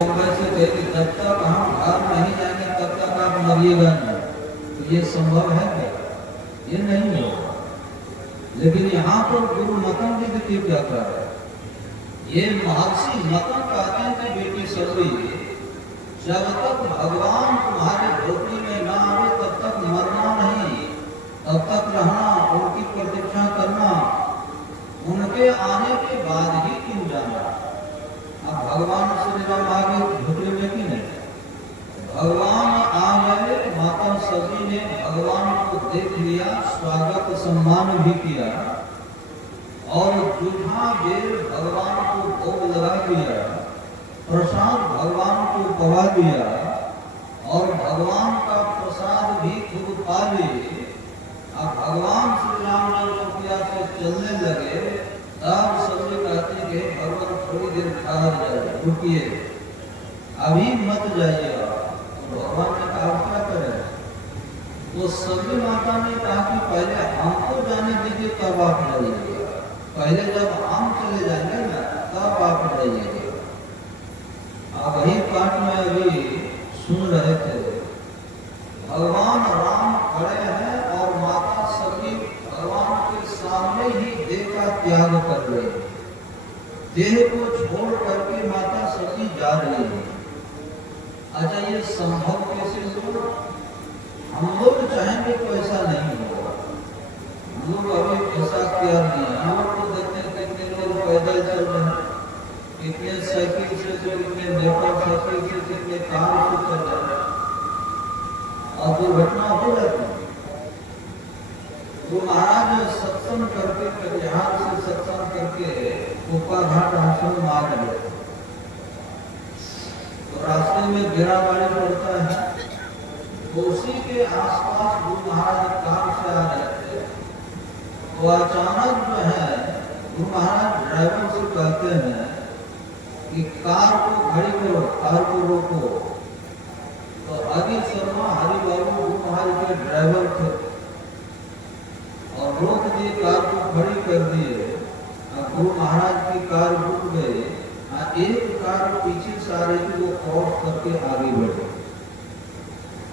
मुंबई से कहे कि जब तक हम घर नहीं जाएंगे तब तक आप मरिएगा नहीं, तो ये संभव है क्या? ये नहीं होगा। लेकिन यहाँ पर गुरु मतन जी देखिए क्या कर रहे हैं। ये महर्षि मतन कहते हैं कि बेटी सभी, जब तक भगवान तुम्हारे झोपड़ी में ना आवे तब तक मरना नहीं, तब तक रहना, उनकी प्रतीक्षा करना, उनके आने के बाद ही क्यों जाना। अब भगवान श्री राम आगे झोपड़ी में की नहीं, भगवान आ गए, माता सभी ने भगवान को देख लिया, स्वागत सम्मान भी किया और जूठा बेर भगवान को भोग लगा दिया, प्रसाद भगवान को पवा दिया और भगवान का प्रसाद भी खूब पा लिए। अब भगवान श्री राम लंका से चलने लगे, तब सभी कहते कि भगवान थोड़ी देर ठहर जाए, रुकिए, अभी मत जाइएगा। तो भगवान ने कहा क्या करें? तो सभी माता ने कहा कि पहले हमको जाने दीजिए तब आप जाइएगा, पहले जब हम चले जाएंगे ना तब आप जाइएगा। अब वही पाठ में अभी सुन रहे थे, भगवान राम खड़े हैं और माता सभी भगवान के सामने ही देह का त्याग कर रही है, देह को छोड़ करके माता सती जा रही है। अच्छा, ये संभव कैसे होगा? हम लोग चाहेंगे तो ऐसा नहीं होगा। हम लोग अभी ऐसा किया नहीं है, हम लोग को देखते हैं कितने लोग पैदल चल रहे हैं, कितने साइकिल से, जो कितने मोटर साइकिल से, कितने कार से चल रहे हैं और दुर्घटना हो जाती है। तो महाराज सत्संग करके, कटिहार से सत्संग करके कुप्पा घाट आश्रम में आ गए। तो रास्ते में घेराबाड़ी पड़ता है, तो उसी के आसपास गुरु महाराज कार से आ रहे थे। तो अचानक जो है गुरु महाराज ड्राइवर से कहते हैं कि कार को खड़ी करो, कार को रोको। तो आगे शर्मा हरि बाबू गुरु महाराज के ड्राइवर थे और रोक दिए, कार को खड़ी कर दिए। गुरु महाराज की कार रुक गई, एक कार पीछे से आ रही थी, वो क्रॉस करके आगे बढ़ी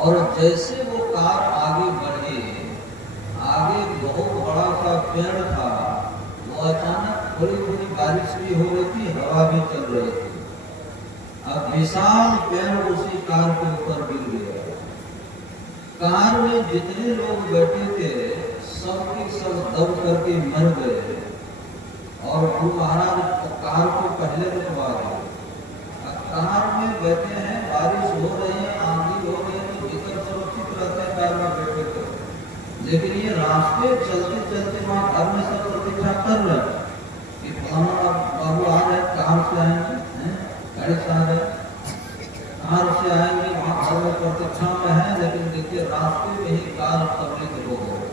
और जैसे वो कार आगे बढ़ी, आगे बहुत बड़ा सा पेड़ था, वो अचानक थोड़ी थोड़ी बारिश भी हो रही थी, हवा भी चल रही थी। अब विशाल पेड़ उसी कार के ऊपर गिर गया। कार में जितने लोग बैठे थे सबके सब दब करके मर गए और गुरु महाराज कार को पहले रुकवा दिए। कार में बैठे हैं, बारिश हो रही है, आंधी हो रही है, तो भीतर सुरक्षित रहते हैं कार में बैठे थे। लेकिन ये रास्ते चलते चलते वहां घर में सब प्रतीक्षा कर रहे हैं कि फलाना बाबू आ रहे, कार से आएंगे, गाड़ी से आ रहे, कार से आएंगे, वहां घर में प्रतीक्षा में है। लेकिन देखिए रास्ते में ही कार पब्लिक हो गए।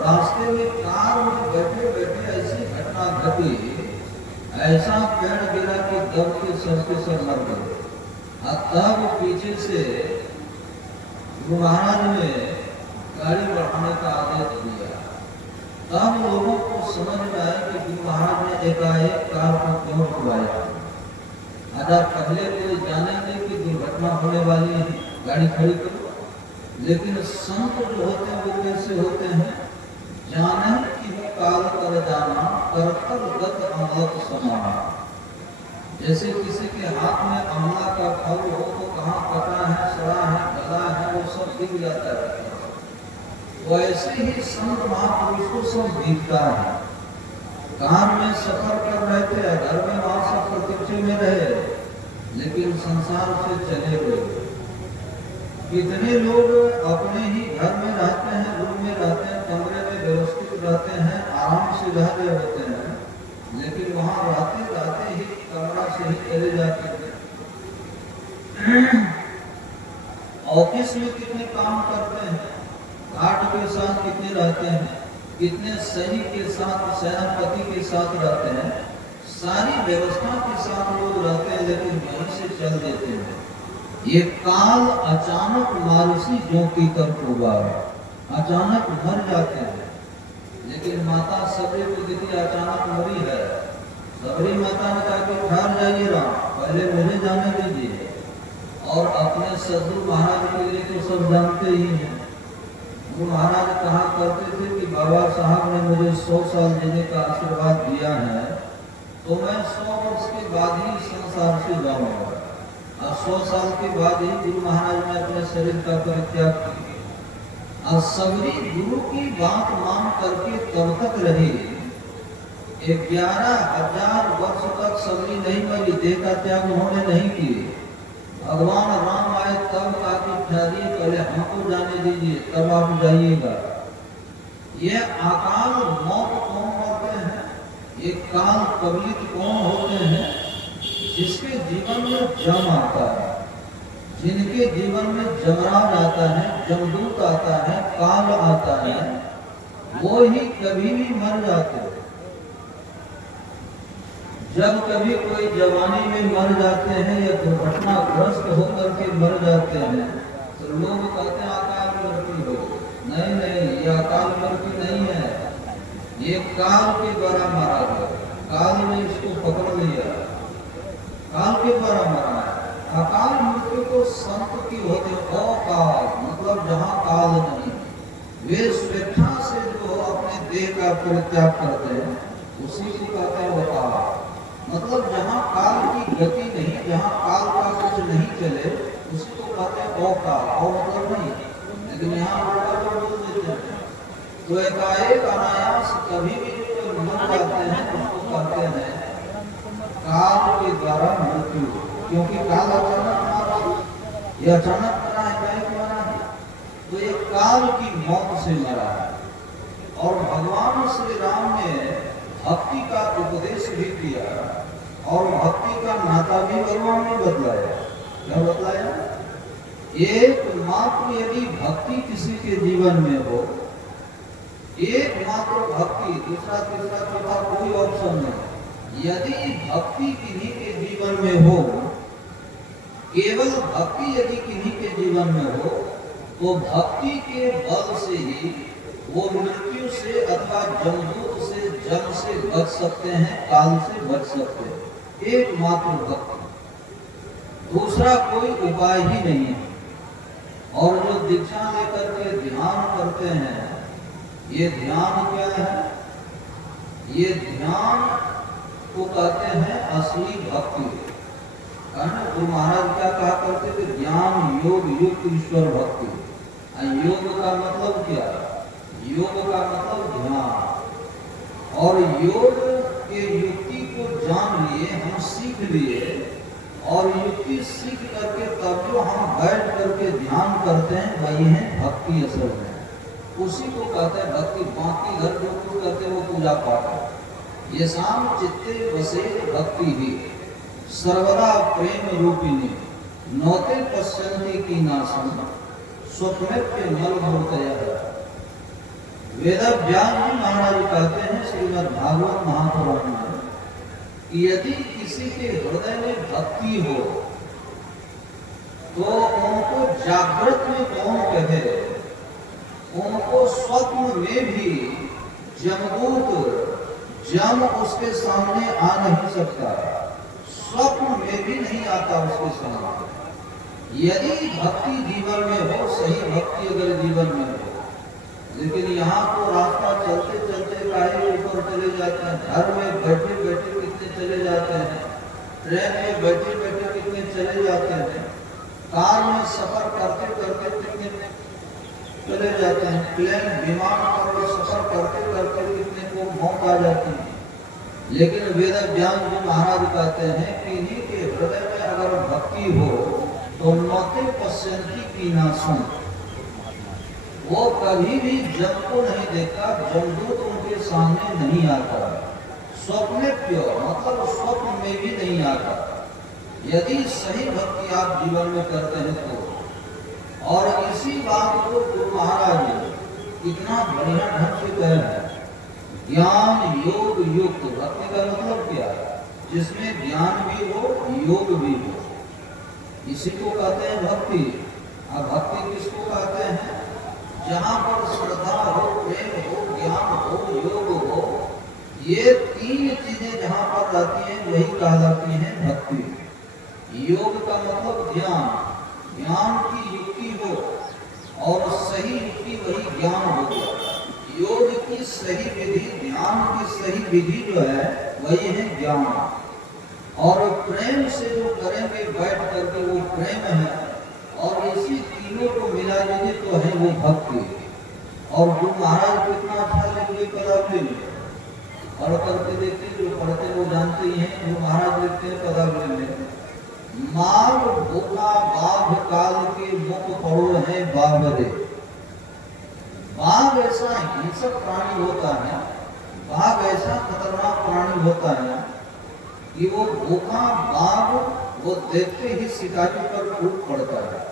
रास्ते में कार में बैठे बैठे ऐसी घटना घटी, ऐसा पेड़ गिरा कि दब के सर मर गए। तब पीछे से गुरु महाराज ने गाड़ी बढ़ाने का आदेश दिया। तब लोगों को समझ में आया कि गुरु महाराज ने एकाएक कार को क्यों रुकवाया। आधा पहले कोई जानेंगे कि दुर्घटना होने वाली है, गाड़ी खड़ी करो। लेकिन संत जो होते हैं वो कैसे होते हैं, जाने कि काल कर जाना, करतल गत अमृत समाना। जैसे किसी के हाथ में अमला का फल हो तो कहाँ कटा है, सड़ा है, गला है, वो सब दिख जाता है। वैसे ही संत महापुरुष को सब दिखता है। कार में सफर कर रहे थे, घर में वहां सब प्रतीक्षा में रहे, लेकिन संसार से चले गए। कितने लोग अपने ही घर में रहते हैं, रूम में रहते हैं, कमरे में व्यवस्थित रहते हैं, आराम से रह रहे होते हैं, लेकिन वहां रहते रहते ही कमरा से ही चले जाते हैं। ऑफिस में कितने काम करते हैं, घाट के साथ कितने रहते हैं, कितने सही के साथ, सेनापति के साथ रहते हैं, सारी व्यवस्था के साथ लोग रहते हैं, लेकिन वहीं से चल देते हैं। ये काल अचानक मारुसी जो की तरफ हुआ, अचानक मर जाते हैं। लेकिन माता सबरी को देखिए अचानक मरी है। सबरी माता ने कहा कि ठहर जाइए राम, पहले मुझे जाने दीजिए। सदगुरु महाराज के लिए तो सब जानते ही हैं। वो महाराज कहा करते थे कि बाबा साहब ने मुझे 100 साल जीने का आशीर्वाद दिया है, तो मैं 100 वर्ष के बाद ही संसार से जाऊंगा। और 100 साल के बाद ही गुरु महाराज ने अपने शरीर का परित्याग किया। और सबरी गुरु की बात मान करके तब तक रही। 11,000 वर्ष तक सबरी नहीं मिली, देह का त्याग उन्होंने नहीं किए। भगवान राम आए तब आके ठहरिए, पहले हमको जाने दीजिए तब आप जाइएगा। ये अकाल मौत कौन होते हैं, ये काल कबलित कौन होते हैं? जिसके जीवन में जम आता है, जिनके जीवन में जमराज आता है, जमदूत आता है, काल आता है, वो ही कभी भी मर जाते हैं। जब कभी कोई जवानी में मर जाते हैं या दुर्घटनाग्रस्त होकर के मर जाते हैं तो लोग कहते हैं अकाल मृत्यु हो। नहीं नहीं, ये अकाल मृत्यु नहीं है, ये काल के द्वारा मारा गया। काल ने इसको पकड़ लिया, काल के द्वारा मरा है। अकाल मृत्यु को संत की होते अकाल, मतलब जहाँ काल नहीं, वे स्वेच्छा से जो अपने देह का परित्याग करते हैं उसी को कहते हैं अकाल। मतलब जहाँ काल की गति नहीं, जहाँ काल का कुछ नहीं चले उसी को कहते हैं अकाल। और मतलब नहीं, लेकिन यहाँ बोल देते हैं। तो एकाएक अनायास कभी भी जो मर जाते हैं उसको कहते हैं काल के द्वारा मृत्यु। क्योंकि काल अचानक मारा, यह अचानक मरा है, एकाएक मरा है, तो ये काल की मौत से मरा है। और भगवान श्री राम ने भक्ति का उपदेश भी किया और भक्ति का नाता भी भगवान ने बतलाया। क्या बतलाया? एकमात्र यदि भक्ति किसी के जीवन में हो, एकमात्र भक्ति, दूसरा तीसरा चौथा कोई ऑप्शन नहीं, यदि भक्ति किन्हीं के जीवन में हो, केवल भक्ति यदि किन्हीं के जीवन में हो, तो भक्ति के बल से ही वो मृत्यु से अथवा जमदूत से, जम से बच सकते हैं, काल से बच सकते हैं। एकमात्र भक्ति, दूसरा कोई उपाय ही नहीं है। और जो दीक्षा लेकर के ध्यान करते हैं, ये ध्यान क्या है? ये ध्यान को कहते हैं असली भक्ति। गुरु महाराज क्या कहा करते थे? ज्ञान योग युक्त ईश्वर भक्ति। योग का मतलब क्या? योग का मतलब ध्यान। और योग के युक्ति को जान लिए, हम सीख लिए, और युक्ति सीख करके तब जो हम बैठ करके ध्यान करते हैं वही है भक्ति असल में। उसी को कहते हैं भक्ति। बाकी घर जो कुछ करते हैं वो पूजा पाठ है। ये शाम चित्ते बसे भक्ति ही सर्वदा प्रेम रूपिणी नौते पश्यंती की नासम स्वप्न के मल भूतया। वेद व्यास जी महाराज कहते हैं श्रीमद् भागवत महापुराण में कि यदि किसी के हृदय में भक्ति हो तो उनको जागृत में कौन कहे, उनको स्वप्न में भी जमदूत जम उसके सामने आ नहीं सकता, स्वप्न में भी नहीं आता उसके सामने। यदि भक्ति जीवन में हो, सही भक्ति अगर जीवन में हो। लेकिन यहाँ तो रास्ता चलते चलते काहे ऊपर चले जाते हैं, घर में बैठे बैठे कितने चले जाते हैं, ट्रेन में बैठे बैठे कितने चले जाते हैं, कार में सफर करते करते कितने चले जाते हैं, प्लेन विमान पर सफर करते करते कितने को मौत आ जाती है। लेकिन वेद ज्ञान जी महाराज कहते हैं कि इन्हीं के हृदय में अगर भक्ति हो तो नौते पश्यंती की नासुन, वो कभी भी जम को नहीं देखता, जमदूत उनके सामने नहीं आता। स्वप्न प्यो मतलब स्वप्न में भी नहीं आता, यदि सही भक्ति आप जीवन में करते हैं तो। और इसी बात को गुरु महाराज इतना बढ़िया ढंग से कह रहे हैं। ज्ञान योग युक्त भक्ति का मतलब क्या है? जिसमें ज्ञान भी हो, योग भी हो, इसी को कहते हैं भक्ति। अब भक्ति किसको कहते हैं? जहाँ पर श्रद्धा हो, प्रेम हो, ज्ञान हो, योग हो, ये तीन चीजें जहाँ पर रहती हैं वही कहलाती हैं भक्ति। योग का मतलब ध्यान, ज्ञान की युक्ति हो, और सही युक्ति वही ज्ञान हो गया। योग की सही विधि, ध्यान की सही विधि जो है वही है ज्ञान। और प्रेम से जो करेंगे बैठ करके वो प्रेम है, और इसी तीनों को मिला देंगे तो है वो भक्ति। और गुरु महाराज कितना अच्छा लिखे पदावली में, पढ़ करके देखते, जो पढ़ते वो जानते ही हैं। गुरु महाराज लिखते हैं पदावली में, मार भूखा बाघ काल के मुख पड़ो है बाबरे। बाघ ऐसा हिंसक प्राणी होता है, बाघ ऐसा खतरनाक प्राणी होता है कि वो भूखा बाघ वो देखते ही शिकारी पर टूट पड़ता है।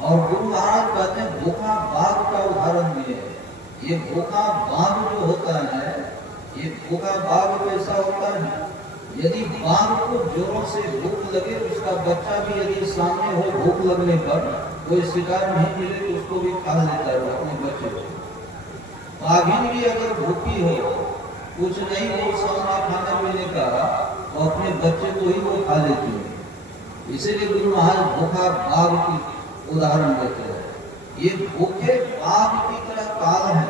और गुरु महाराज कहते हैं भूखा बाघ का उदाहरण भी है। ये भूखा बाघ जो होता है, ये भूखा बाघ कैसा होता है, यदि बाघ को जोरों से भूख लगे, उसका बच्चा भी यदि सामने हो, भूख लगने पर कोई शिकार नहीं मिले तो उसको भी खा लेता है अपने बच्चे को। बाघिन भी अगर भूखी हो, कुछ नहीं हो सामने खाने पीने का, तो अपने बच्चे को ही वो खा लेती है। इसीलिए गुरु महाराज भूखा बाघ की उदाहरण देते हैं। ये भूखे बाघ की तरह काल है,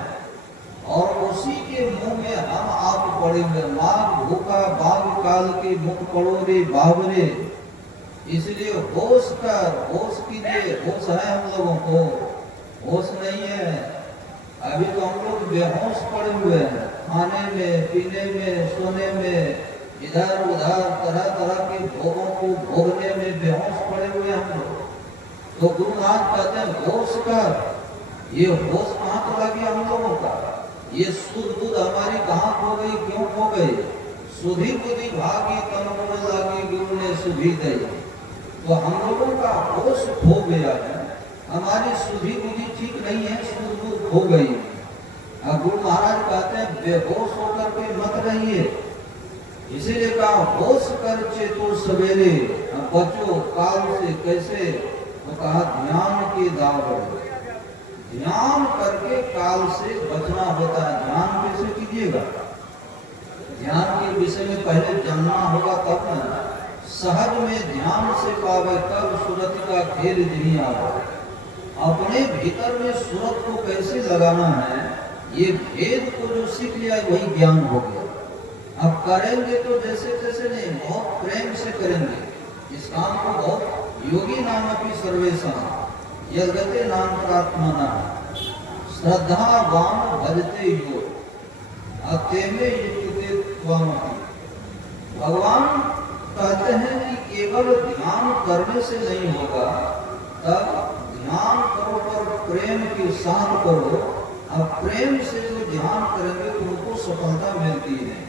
और उसी के मुंह में हम आप पड़ेंगे। मार भूखा बाघ काल के मुख पड़ो रे बाबरे। इसलिए होश कर, होश कीजिए। होश है हम लोगों को, होश नहीं है। अभी तो हम लोग बेहोश पड़े हुए हैं, खाने में, पीने में, सोने में, इधर उधर तरह तरह के भोगों को भोगने में बेहोश पड़े हुए हम लोग। तो गुरु महाराज कहते हैं होश कर। ये होश कहाँ चला गया हम लोगों का? ये सुध बुध हमारी कहाँ खो गई, क्यों खो गई? सुधी बुद्धि भागी तन को लागी, गुरु ने सुधी दी। तो हम लोगों का होश खो गया है, हमारी सुधी बुद्धि ठीक नहीं है, सुध बुध खो गई। अब गुरु महाराज कहते हैं बेहोश होकर के मत रहिए। इसीलिए कहा होश कर चेतो सवेरे, बचो काल से। कैसे? तो कहा ध्यान के दावड़। ध्यान करके काल से बचना होता है। ध्यान कैसे कीजिएगा? ध्यान के विषय में पहले जानना होगा, तब ना। सहज में ध्यान से पावे, तब सूरत का खेल नहीं आवे। अपने भीतर में सूरत को कैसे लगाना है, ये भेद को जो सीख लिया वही ज्ञान हो गया। अब करेंगे तो जैसे जैसे नहीं, बहुत प्रेम से करेंगे इस काम को। बहुत योगी नाम अपनी सर्वेशा यदगते नाम प्रात्मना, श्रद्धावान भजते योग अतेमे युक्ते त्वमपि। भगवान कहते हैं कि केवल ध्यान करने से नहीं होगा, तब ध्यान करो पर प्रेम के साथ करो। अब प्रेम से जो ध्यान करेंगे तो उनको सफलता मिलती है।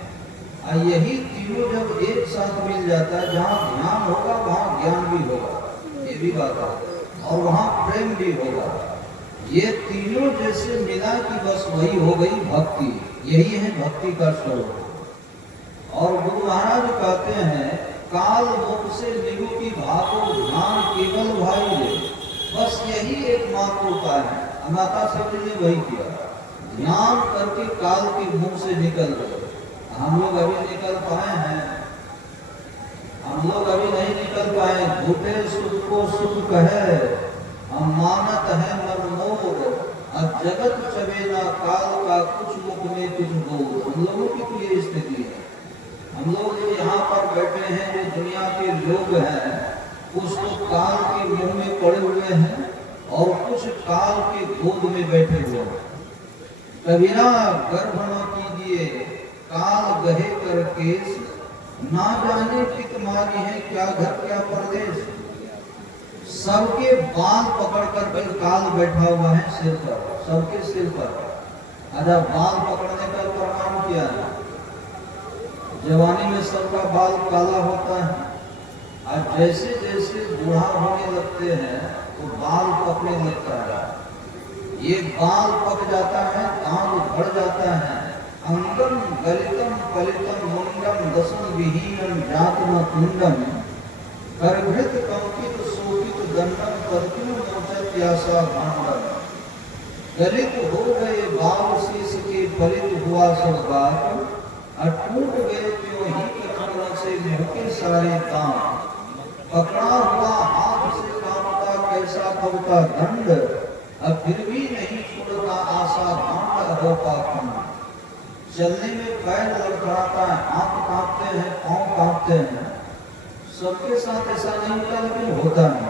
और यही तीनों जब एक साथ मिल जाता है, जहाँ ध्यान होगा वहाँ ज्ञान भी होगा, ये भी बात है, और वहाँ प्रेम भी होगा। ये तीनों जैसे मिला कि बस वही हो गई भक्ति। यही है भक्ति का स्वरूप। और गुरु महाराज कहते हैं काल मुख से निरूपी भागो ध्यान केवल भाई ले। बस यही एकमात्र उपाय है। माता सब ने वही किया, ध्यान करके काल के मुख से निकल गए। हम लोग अभी निकल पाए हैं? हम लोग अभी नहीं निकल पाए। झूठे सुख को सुख कहे, हम मानत है मन मोर। अब जगत चबेना काल का कुछ मुख में कुछ बोल। हम लोगों की तो ये स्थिति है। हम लोग जो यहाँ पर बैठे हैं, जो दुनिया के लोग हैं, कुछ तो काल के मुंह में पड़े हुए हैं और कुछ काल के गोद में बैठे हुए हैं। कबीरा गर्भ न कीजिए काल गहे कर केस, ना जाने पित मारी है क्या घर क्या परदेश। सबके बाल पकड़ कर काल बैठा हुआ है सिर पर, सबके सिर पर। अरे बाल पकड़ने का प्रमाण क्या है? जवानी में सबका बाल काला होता है, और जैसे जैसे बूढ़ा होने लगते हैं तो बाल पकने लगता है। ये बाल पक जाता है, दांत बढ़ जाता है। अंगम गलितम पलितम मुंडम दसम विहीनम जातम कुंडम, करभृत कंकित शोभित दंडम पद्म मोचत यासा भांडम। गलित हो गए बाल शीश के, फलित हुआ सब बात, टूट गए क्यों ही कटोरा से मुँह के सारे दांत। पकड़ा हुआ हाथ से कांपता सबका दंड, अब फिर भी नहीं छोड़ता आशा भांड अरोपा खंड। चलने में पैर लड़खड़ाता है, हाथ कांपते हैं, पांव कांपते हैं, सबके साथ ऐसा नहीं होता लेकिन होता है।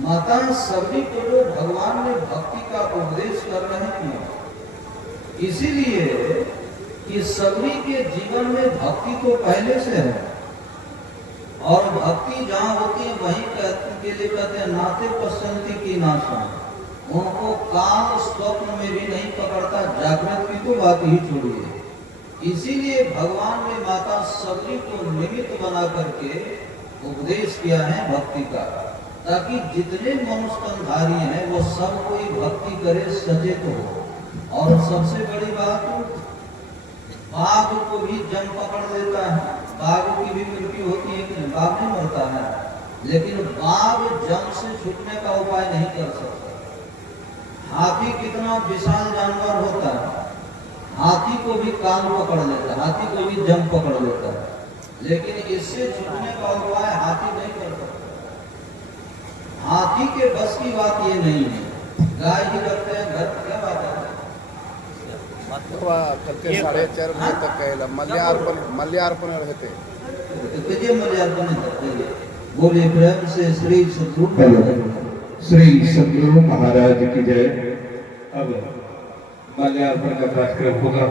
माता सभी को जो भगवान ने भक्ति का उपदेश कर रहे हैं, इसीलिए कि सभी के जीवन में भक्ति तो पहले से है, और भक्ति जहाँ होती है वहीं के लिए कहते हैं नाते पश्चंती की नाशा। उनको काम स्वप्न में भी नहीं पकड़ता, जागृत की तो बात ही छोड़िए। इसीलिए भगवान ने माता सबरी को निमित्त बना करके उपदेश किया है भक्ति का, ताकि जितने मनुष्यधारी हैं वो सब कोई भक्ति करे, सचेत हो। और सबसे बड़ी बात, बाघ को भी जंग पकड़ लेता है, बाघ की भी मृत्यु होती है कि बाघ नहीं मरता है, लेकिन बाघ जंग से छूटने का उपाय नहीं कर सकता। हाथी कितना विशाल जानवर होता है, हाथी को भी कान पकड़ लेता है, हाथी को भी जंग पकड़ लेता है, लेकिन इससे छूटने का उपाय हाथी नहीं कर सकता। हाथी के बस की बात ये नहीं है। गाय ही रखते हैं घर, क्या बात है। कल के 4:30 बजे तक कहला मल्यार्पण रहते मल्यार्पण करते। बोले प्रेम से श्री सद्गुरु महाराज की जय। अब मल्यार्पण का कार्यक्रम होगा।